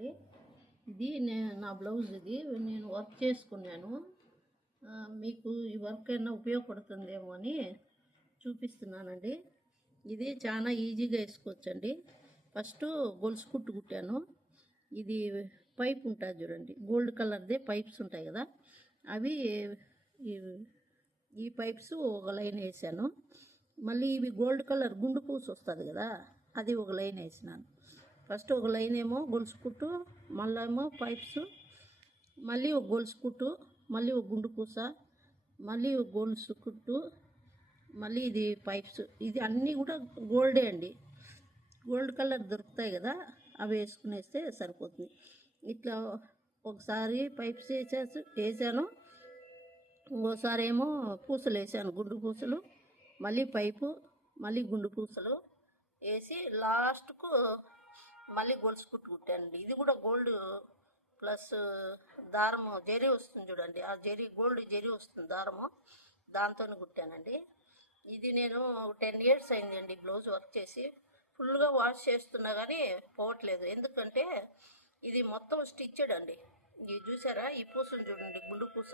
చూడండి. ఇది నా బ్లౌజ్. ఇది నేను వర్క్ చేసుకున్నాను. మీకు ఈ వర్క్ అయినా ఉపయోగపడుతుందేమో అని చూపిస్తున్నానండి. ఇది చాలా ఈజీగా వేసుకోవచ్చండి. ఫస్ట్ గొలుసు కుట్టు కుట్టాను. ఇది పైప్ ఉంటుంది చూడండి, గోల్డ్ కలర్దే పైప్స్ ఉంటాయి కదా, అవి ఈ పైప్స్ ఒక లైన్ వేసాను. మళ్ళీ ఇవి గోల్డ్ కలర్ గుండు పూస వస్తుంది కదా, అది ఒక లైన్ వేసినాను. ఫస్ట్ ఒక లైన్ ఏమో గొలుసు కుట్టు, మళ్ళీ ఏమో పైప్స్, మళ్ళీ ఒక గొలుసు కుట్టు, మళ్ళీ ఒక గుండు పూస, మళ్ళీ ఒక గొలుసు కుట్టు, మళ్ళీ ఇది పైప్స్. ఇది అన్నీ కూడా గోల్డే అండి. గోల్డ్ కలర్ దొరుకుతాయి కదా, అవి వేసుకునేస్తే సరిపోతుంది. ఇట్లా ఒకసారి పైప్స్ వేసాను, ఇంకోసారి ఏమో పూసలు వేసాను, గుండు పూసలు, మళ్ళీ పైపు, మళ్ళీ గుండు పూసలు వేసి లాస్ట్కు మళ్ళీ గొలుసు కుట్టు కుట్టానండి. ఇది కూడా గోల్డ్ ప్లస్ దారము జరీ వస్తుంది చూడండి, ఆ జరీ గోల్డ్ జరీ వస్తుంది దారము, దాంతో కుట్టానండి. ఇది నేను 10 years అయిందండి బ్లౌజ్ వర్క్ చేసి. ఫుల్గా వాష్ చేస్తున్నా కానీ పోవట్లేదు. ఎందుకంటే ఇది మొత్తం స్టిచ్డ్ అండి. ఇది చూసారా, ఈ పూసను చూడండి, గుండు పూస,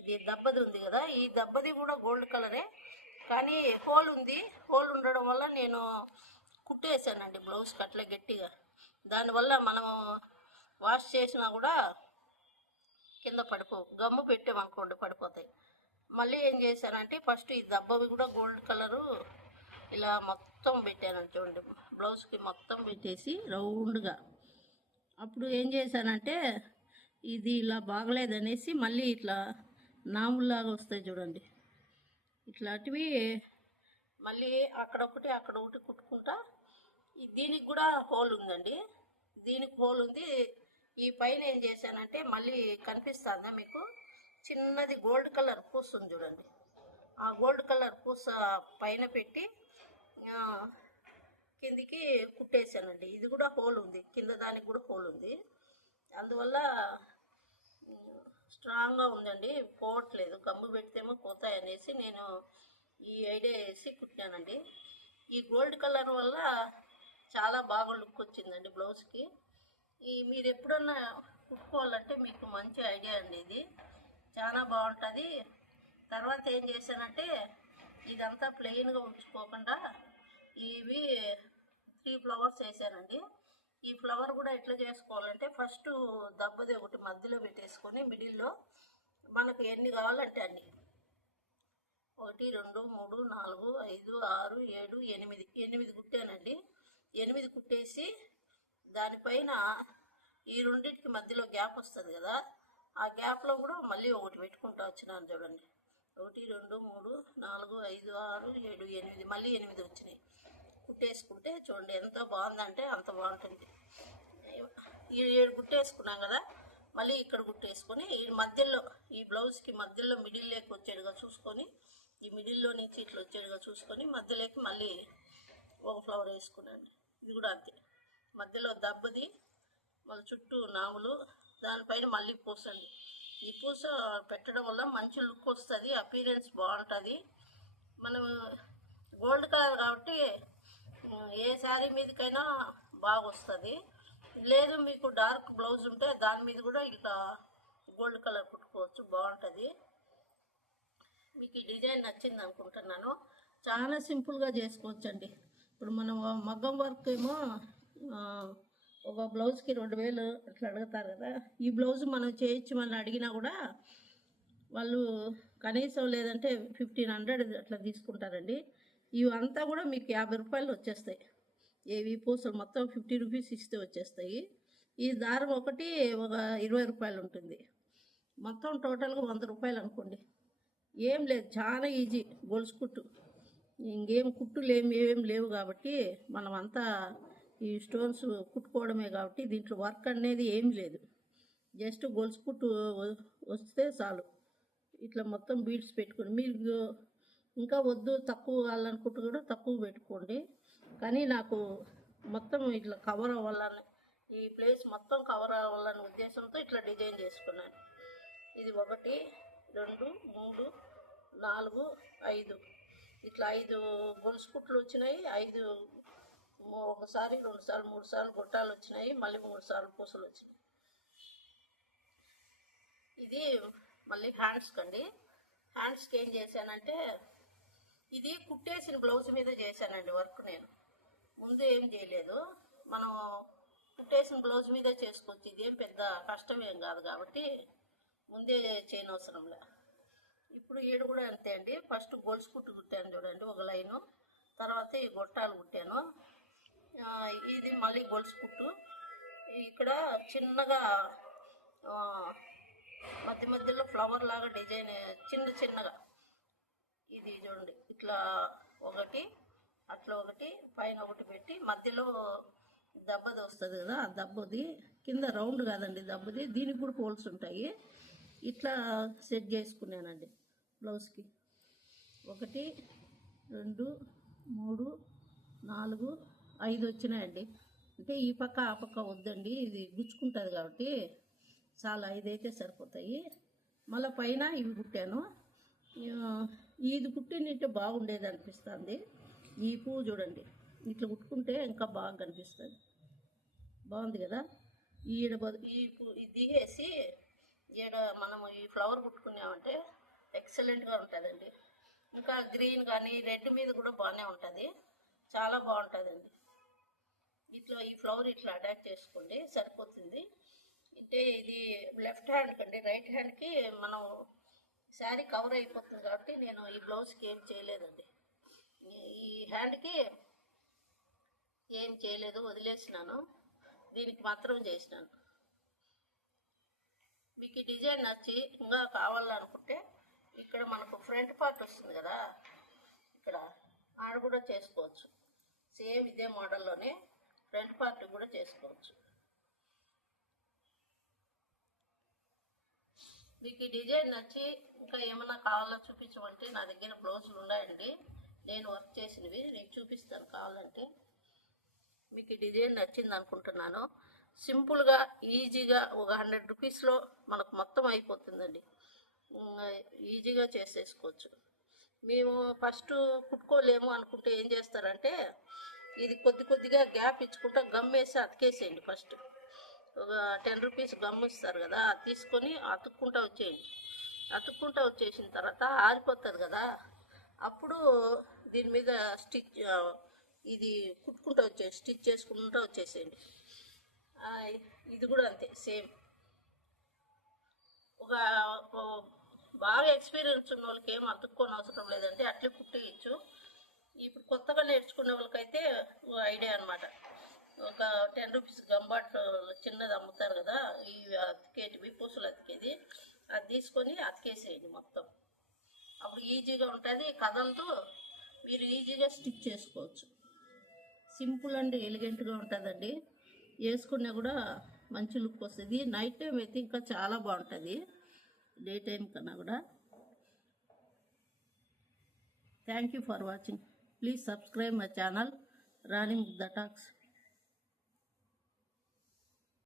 ఇది దెబ్బది ఉంది కదా, ఈ దెబ్బది కూడా గోల్డ్ కలరే, కానీ హోల్ ఉంది. హోల్ ఉండడం వల్ల నేను కుట్టేసానండి బ్లౌజ్కి అట్లా గట్టిగా. దానివల్ల మనం వాష్ చేసినా కూడా కింద పడిపోవు, గమ్ము పెట్టామనుకోండి పడిపోతాయి. మళ్ళీ ఏం చేశానంటే ఫస్ట్ ఈ దెబ్బవి కూడా గోల్డ్ కలరు ఇలా మొత్తం పెట్టానండి చూడండి, బ్లౌజ్కి మొత్తం పెట్టేసి రౌండ్గా. అప్పుడు ఏం చేశానంటే ఇది ఇలా బాగలేదనేసి మళ్ళీ ఇట్లా నాముల్లాగా వస్తాయి చూడండి, ఇట్లాంటివి మళ్ళీ అక్కడొకటి అక్కడ ఒకటి కుట్టుకుంటా. దీనికి కూడా హోల్ ఉందండి, దీనికి హోల్ ఉంది. ఈ పైన ఏం చేశానంటే మళ్ళీ కనిపిస్తుందా మీకు, చిన్నది గోల్డ్ కలర్ పూస ఉంది చూడండి, ఆ గోల్డ్ కలర్ పూస పైన పెట్టి కిందికి కుట్టేశానండి. ఇది కూడా హోల్ ఉంది, కింద దానికి కూడా హోల్ ఉంది. అందువల్ల స్ట్రాంగ్గా ఉందండి, పోవట్లేదు. గమ్ము పెడితేమో పోతాయనేసి నేను ఈ ఐడియా వేసి కుట్టానండి. ఈ గోల్డ్ కలర్ వల్ల చాలా బాగా లుక్ వచ్చిందండి బ్లౌజ్కి. మీరు ఎప్పుడన్నా కుట్టుకోవాలంటే మీకు మంచి ఐడియా అండి, ఇది చాలా బాగుంటుంది. తర్వాత ఏం చేశానంటే ఇదంతా ప్లెయిన్గా ఉంచుకోకుండా ఇవి 3 flowers వేసానండి. ఈ ఫ్లవర్ కూడా ఎట్లా చేసుకోవాలంటే ఫస్ట్ దెబ్బది ఒకటి మధ్యలో పెట్టేసుకొని మిడిల్లో మనకు ఎన్ని కావాలంటే అన్ని, 1 2 3 4 5 6 7 8 కుట్టానండి. 8 కుట్టేసి దానిపైన ఈ రెండింటికి మధ్యలో గ్యాప్ వస్తుంది కదా, ఆ గ్యాప్లో కూడా మళ్ళీ ఒకటి పెట్టుకుంటూ వచ్చినాను చూడండి. 1 2 3 4 5 6 7 8, మళ్ళీ 8 వచ్చినాయి. కుట్టేసుకుంటే చూడండి ఎంత బాగుందంటే అంత బాగుంటుంది. ఈ 7 కుట్టేసుకున్నాం కదా, మళ్ళీ ఇక్కడ కుట్టేసుకొని ఈ మధ్యలో, ఈ బ్లౌజ్కి మధ్యలో మిడిల్లోకి వచ్చేట్టుగా చూసుకొని, ఈ మిడిల్లో నుంచి ఇట్లా వచ్చేట్టుగా చూసుకొని మధ్యలోకి మళ్ళీ ఒక ఫ్లవర్ వేసుకున్నాను. ఇది కూడా అంతే, మధ్యలో దెబ్బది, మళ్ళీ చుట్టూ నాములు, దానిపైన మళ్ళీ పూసండి. ఈ పూస పెట్టడం వల్ల మంచి లుక్ వస్తుంది, అపీరెన్స్ బాగుంటుంది. మనం గోల్డ్ కలర్ కాబట్టి ఏ శారీ మీదకైనా బాగా వస్తుంది. లేదు మీకు డార్క్ బ్లౌజ్ ఉంటే దాని మీద కూడా ఇట్లా గోల్డ్ కలర్ కుట్టుకోవచ్చు, బాగుంటుంది. మీకు ఈ డిజైన్ నచ్చింది అనుకుంటున్నాను. చాలా సింపుల్గా చేసుకోవచ్చండి. ఇప్పుడు మనం మగ్గం వర్క్ ఏమో ఒక బ్లౌజ్కి 2000 అట్లా అడుగుతారు కదా, ఈ బ్లౌజ్ మనం చేయించమని అడిగినా కూడా వాళ్ళు కనీసం లేదంటే 1500 అట్లా తీసుకుంటారండి. ఇవంతా కూడా మీకు 50 రూపాయలు వచ్చేస్తాయి. ఏవి పూసలు మొత్తం 50 రూపీస్ ఇస్తే వచ్చేస్తాయి. ఈ దారం ఒకటి ఒక 20 రూపాయలు ఉంటుంది. మొత్తం టోటల్గా 100 రూపాయలు అనుకోండి. ఏం లేదు, చాలా ఈజీ గొలుసు కుట్టు. ఇంకేం కుట్టులు ఏం లేవు కాబట్టి మనం అంతా ఈ స్టోన్స్ కుట్టుకోవడమే కాబట్టి దీంట్లో వర్క్ అనేది ఏం లేదు. జస్ట్ గొలుసు కుట్టు వస్తే చాలు. ఇట్లా మొత్తం బీడ్స్ పెట్టుకోండి. మీరు ఇంకా వద్దు తక్కువ కావాలనుకుంటూ కూడా తక్కువ పెట్టుకోండి. కానీ నాకు మొత్తం ఇట్లా కవర్ అవ్వాలని, ఈ ప్లేస్ మొత్తం కవర్ అవ్వాలనే ఉద్దేశంతో ఇట్లా డిజైన్ చేసుకున్నాను. ఇది 1 2 3 4 5 ఇట్లా 5 గొలుసు కుట్లు వచ్చినాయి, 5 ఒకసారి 2 సార్లు 3 సార్లు గొట్టాలు వచ్చినాయి, మళ్ళీ 3 సార్లు పూసలు వచ్చినాయి. ఇది మళ్ళీ హ్యాండ్స్కి అండి. హ్యాండ్స్కి ఏం చేశానంటే ఇది కుట్టేసిన బ్లౌజ్ మీద చేశానండి వర్క్. నేను ముందు ఏం చేయలేదు, మనం కుట్టేసిన బ్లౌజ్ మీద చేసుకోవచ్చు. ఇదేం పెద్ద కష్టమేం కాదు కాబట్టి ముందే చేయనవసరంలే. ఇప్పుడు ఈడ కూడా అంతే అండి. ఫస్ట్ గొలుసు కుట్టు కుట్టాను చూడండి ఒక లైను, తర్వాత ఈ గొట్టాలు కుట్టాను. ఇది మళ్ళీ గొలుసు కుట్టు. ఇక్కడ చిన్నగా మధ్య మధ్యలో ఫ్లవర్ లాగా డిజైన్ చిన్నగా ఇది చూడండి, ఇట్లా ఒకటి అట్లా ఒకటి పైన ఒకటి పెట్టి మధ్యలో దెబ్బది వస్తుంది కదా, ఆ దెబ్బది కింద రౌండ్ కాదండి దెబ్బది, దీనికి కూడా హోల్స్ ఉంటాయి. ఇట్లా సెట్ చేసుకున్నానండి బ్లౌజ్కి. 1 2 3 4 5 వచ్చినాయండి. అంటే ఈ పక్క ఆ పక్క వద్దండి, ఇది గుచ్చుకుంటుంది కాబట్టి చాలా 5 అయితే సరిపోతాయి. మళ్ళీ పైన ఇవి కుట్టాను. ఇది కుట్టినట్టే బాగుండేది అనిపిస్తుంది. ఈ పువ్వు చూడండి ఇట్లా కుట్టుకుంటే ఇంకా బాగా కనిపిస్తుంది, బాగుంది కదా. ఈ దిగేసి ఈడ మనము ఈ ఫ్లవర్ కుట్టుకున్నామంటే ఎక్సలెంట్గా ఉంటుందండి. ఇంకా గ్రీన్ కానీ రెడ్ మీద కూడా బాగానే ఉంటుంది, చాలా బాగుంటుందండి. ఇట్లా ఈ ఫ్లవర్ ఇట్లా అటాచ్ చేసుకోండి సరిపోతుంది. అంటే ఇది లెఫ్ట్ హ్యాండ్కి అండి, రైట్ హ్యాండ్కి మనం శారీ కవర్ అయిపోతుంది కాబట్టి నేను ఈ బ్లౌజ్కి ఏం చేయలేదండి. ఈ హ్యాండ్కి ఏం చేయలేదు, వదిలేసినాను. దీనికి మాత్రం చేసినాను. మీకు ఈ డిజైన్ నచ్చి ఇంకా కావాలనుకుంటే ఇక్కడ మనకు ఫ్రంట్ పార్ట్ వస్తుంది కదా, ఇక్కడ ఆడ కూడా చేసుకోవచ్చు. సేమ్ ఇదే మోడల్లోనే ఫ్రంట్ పార్ట్ కూడా చేసుకోవచ్చు. మీకు ఈ డిజైన్ నచ్చి ఇంకా ఏమైనా కావాలో చూపించమంటే నా దగ్గర బ్లౌజులు ఉన్నాయండి, నేను వర్క్ చేసినవి నేను చూపిస్తాను కావాలంటే. మీకు ఈ డిజైన్ నచ్చింది అనుకుంటున్నాను. సింపుల్గా ఈజీగా ఒక 100 రూపీస్లో మనకు మొత్తం అయిపోతుందండి, ఈజీగా చేసేసుకోవచ్చు. మేము ఫస్ట్ కుట్టుకోలేము అనుకుంటే ఏం చేస్తారంటే ఇది కొద్దిగా గ్యాప్ ఇచ్చుకుంటా గమ్ వేసి అతికేసేయండి. ఫస్ట్ ఒక 10 రూపీస్ గమ్ ఇస్తారు కదా, అది తీసుకొని అతుక్కుంటా వచ్చేయండి. అతుక్కుంటా వచ్చేసిన తర్వాత ఆరిపోతుంది కదా, అప్పుడు దీని మీద ఇది కుట్టుకుంటూ స్టిచ్ చేసుకుంటూ వచ్చేసేయండి. ఇది కూడా అంతే సేమ్. ఒక బాగా ఎక్స్పీరియన్స్ ఉన్న వాళ్ళకి ఏం అతుక్కొని అవసరం లేదంటే అట్లే కుట్టేయచ్చు. ఇప్పుడు కొత్తగా నేర్చుకునే వాళ్ళకైతే ఐడియా అనమాట. ఒక 10 రూపీస్ గంబాట్ చిన్నది అమ్ముతారు కదా, ఈ అతికేటివి పూసలు అతికేది, అది తీసుకొని అతికేసేయండి మొత్తం. అప్పుడు ఈజీగా ఉంటుంది, కదలతో మీరు ఈజీగా స్టిచ్ చేసుకోవచ్చు. సింపుల్ అండ్ ఎలిగెంట్గా ఉంటుందండి, వేసుకున్నా కూడా మంచి లుక్ వస్తుంది. నైట్ టైం అయితే ఇంకా చాలా బాగుంటుంది, డే టైం కన్నా కూడా. Thank you for watching. Please subscribe my channel Rani Mugdha talks.